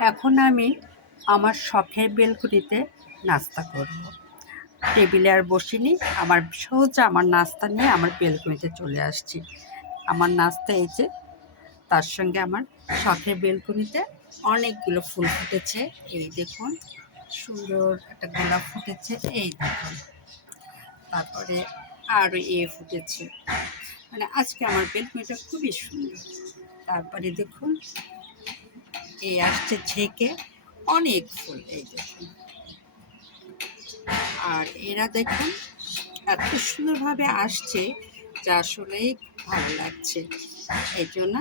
এখন আমি আমার শখের বেলকুনিতে নাস্তা করব। টেবিলে আর বসিনি, আমার সোজা আমার নাস্তা নিয়ে আমার বেলকুনিতে চলে আসছি। আমার নাস্তা যে, তার সঙ্গে আমার শখের বেলকুনিতে অনেকগুলো ফুল ফুটেছে। এই দেখুন, সুন্দর একটা গোলাপ ফুটেছে, এই দেখুন। তারপরে আরও এ ফুটেছে। মানে আজকে আমার বেলকুনিটা খুবই সুন্দর। তারপরে দেখুন এ আসছে ঝেঁকে অনেক ফুল, এই দেখুন আর এরা দেখুন এত সুন্দরভাবে আসছে যা আসলেই ভালো লাগছে। এই জন্য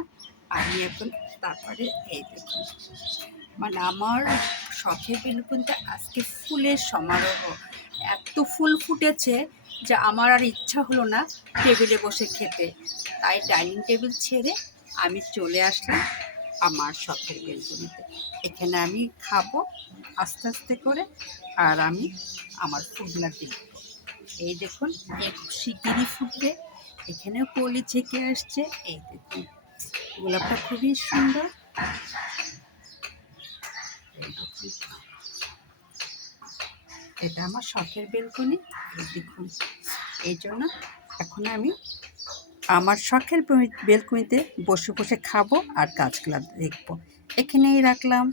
আমি এখন তারপরে এই দেখুন। মানে আমার শখের বেলকুনিতে আজকে ফুলের সমারোহ। এত ফুল ফুটেছে যে আমার আর ইচ্ছা হলো না টেবিলে বসে খেতে। তাই ডাইনিং টেবিল ছেড়ে আমি চলে আসলাম। আমার শখের বেলকুনিতে এখানে আমি খাব আস্তে আস্তে করে আর আমি আমার ফুলগুলা দেখব। এই দেখুন একটু শিগগিরই ফুটবে। এখানেও কলি ছেঁকে আসছে। এই দেখুন, গোলাপটা খুবই সুন্দর। এটা আমার শখের বেলকনি দেখুন, এই জন্য এখন আমি আমার শখের বেলকুনিতে বসে বসে খাব আর গাছগুলা দেখব। এখানেই রাখলাম।